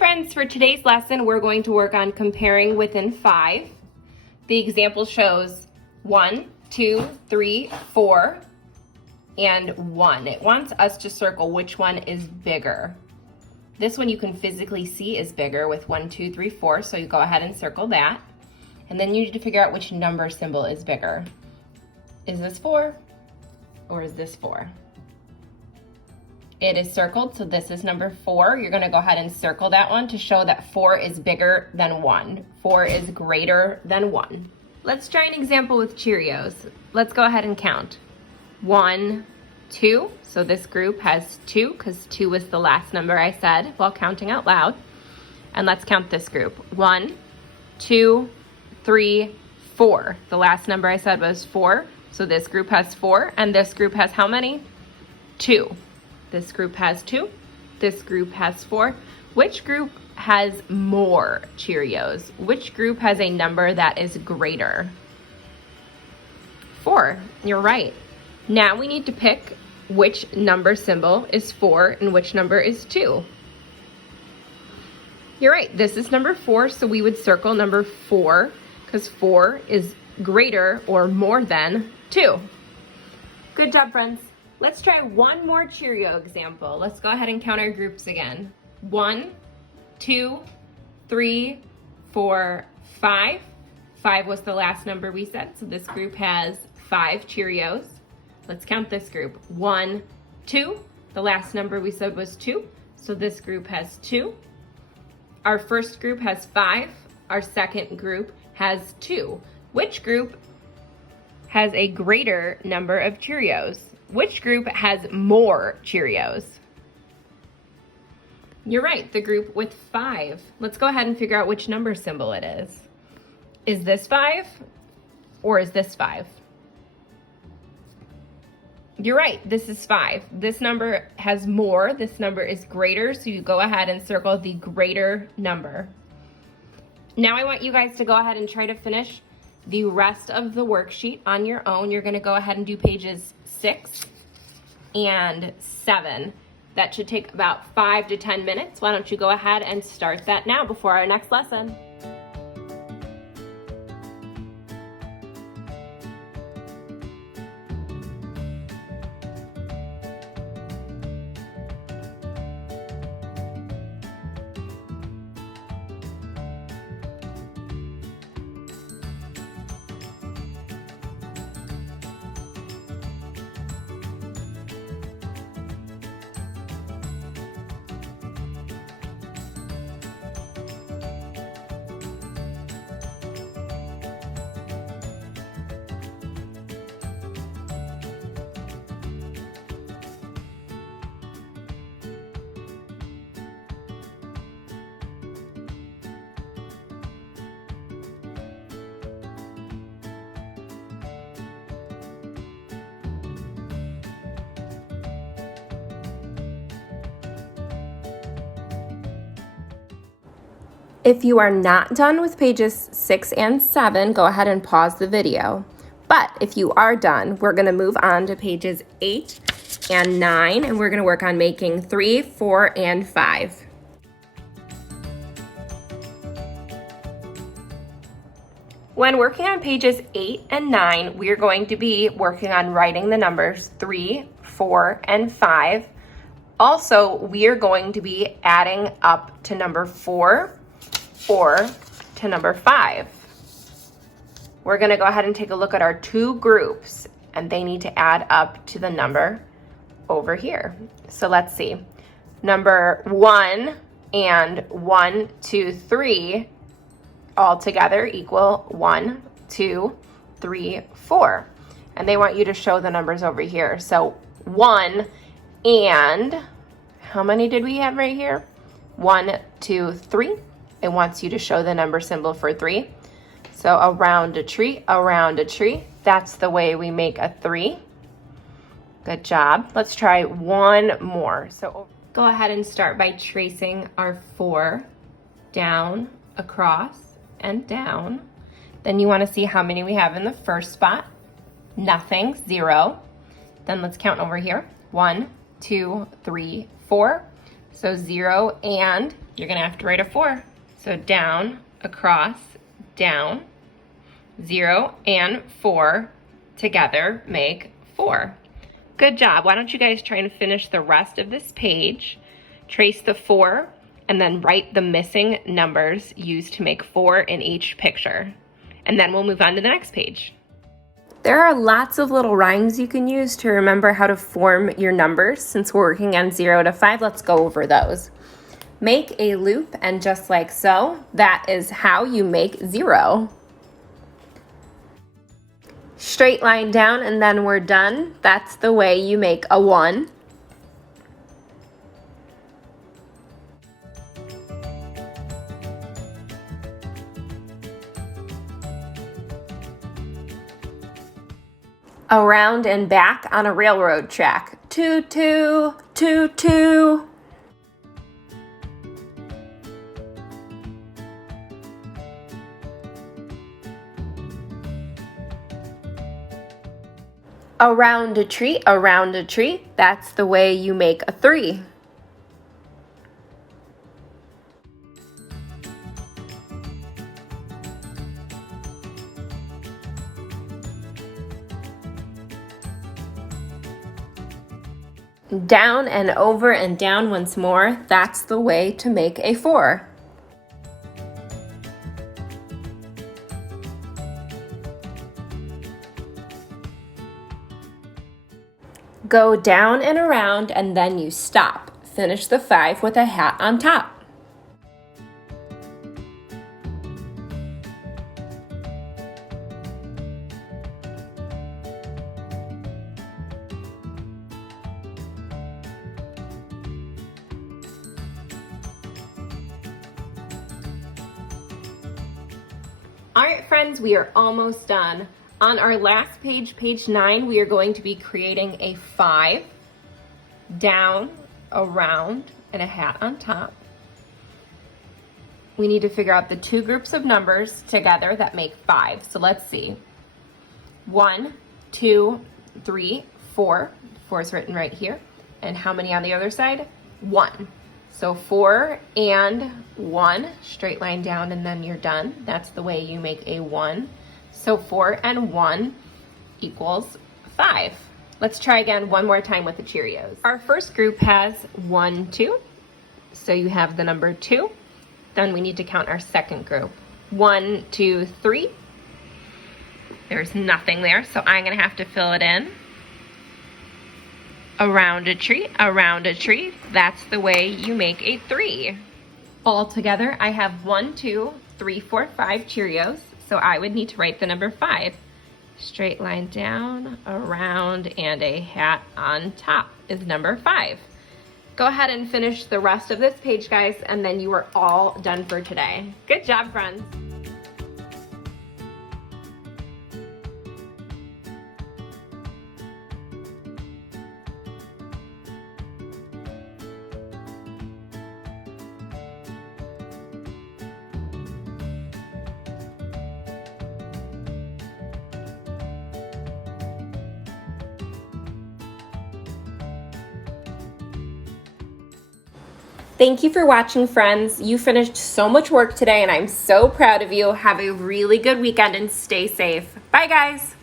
friends, for today's lesson, we're going to work on comparing within 5. The example shows 1, 2, 3, 4, and 1. It wants us to circle which one is bigger. This one you can physically see is bigger with 1, 2, 3, 4, so you go ahead and circle that. And then you need to figure out which number symbol is bigger. Is this 4 or is this 4? It is circled, so this is number 4. You're gonna go ahead and circle that one to show that 4 is bigger than 1. 4 is greater than 1. Let's try an example with Cheerios. Let's go ahead and count. 1, 2, so this group has 2 because 2 was the last number I said while counting out loud. And let's count this group. 1, 2, 3, 4. The last number I said was 4, so this group has 4, and this group has how many? 2. This group has 2. This group has 4. Which group has more Cheerios? Which group has a number that is greater? 4. You're right. Now we need to pick which number symbol is 4 and which number is 2. You're right. This is number 4, so we would circle number 4 because 4 is greater or more than 2. Good job, friends. Let's try one more Cheerio example. Let's go ahead and count our groups again. 1, 2, 3, 4, 5. 5 was the last number we said, so this group has 5 Cheerios. Let's count this group. 1, 2. The last number we said was 2, so this group has 2. Our first group has 5. Our second group has 2. Which group has a greater number of Cheerios? Which group has more Cheerios? You're right, the group with 5. Let's go ahead and figure out which number symbol it is. Is this 5 or is this 5? You're right, this is 5. This number has more, this number is greater, so you go ahead and circle the greater number. Now I want you guys to go ahead and try to finish the rest of the worksheet on your own. You're gonna go ahead and do pages 6 and 7. That should take about 5 to 10 minutes. Why don't you go ahead and start that now before our next lesson. If you are not done with pages 6 and 7, go ahead and pause the video. But if you are done, we're going to move on to pages 8 and 9, and we're going to work on making 3, 4, and 5. When working on pages 8 and 9, we are going to be working on writing the numbers 3, 4, and 5. Also, we are going to be adding up to number 4 or to number 5. We're going to go ahead and take a look at our 2 groups, and they need to add up to the number over here. So let's see. Number 1 and 1, 2, 3 all together equal 1, 2, 3, 4. And they want you to show the numbers over here. So 1 and, how many did we have right here? 1, 2, 3. It wants you to show the number symbol for 3. So around a tree, that's the way we make a 3. Good job. Let's try one more. So go ahead and start by tracing our 4 down, across, and down. Then you want to see how many we have in the first spot. Nothing, 0. Then let's count over here. 1, 2, 3, 4. So 0 and you're gonna have to write a 4. So down, across, down. 0 and 4 together make 4. Good job. Why don't you guys try and finish the rest of this page, trace the 4, and then write the missing numbers used to make 4 in each picture. And then we'll move on to the next page. There are lots of little rhymes you can use to remember how to form your numbers. Since we're working on 0 to 5, let's go over those. Make a loop, and just like so, that is how you make 0. Straight line down and then we're done. That's the way you make a 1. Around and back on a railroad track. 2, 2, 2, 2. Around a tree, that's the way you make a 3. Down and over and down once more, that's the way to make a 4. Go down and around and then you stop. Finish the 5 with a hat on top. All right, friends, we are almost done. On our last page, page 9, we are going to be creating a 5, down, around, and a hat on top. We need to figure out the 2 groups of numbers together that make 5. So let's see. 1, 2, 3, 4. 4 is written right here. And how many on the other side? 1. So 4 and 1, straight line down and then you're done. That's the way you make a 1. So 4 and 1 equals 5. Let's try again one more time with the Cheerios. Our first group has 1, 2. So you have the number 2. Then we need to count our second group. 1, 2, 3. There's nothing there, so I'm gonna have to fill it in. Around a tree, that's the way you make a 3. All together, I have 1, 2, 3, 4, 5 Cheerios. So I would need to write the number 5. Straight line down, around, and a hat on top is number 5. Go ahead and finish the rest of this page, guys, and then you are all done for today. Good job, friends. Thank you for watching, friends. You finished so much work today, and I'm so proud of you. Have a really good weekend and stay safe. Bye, guys.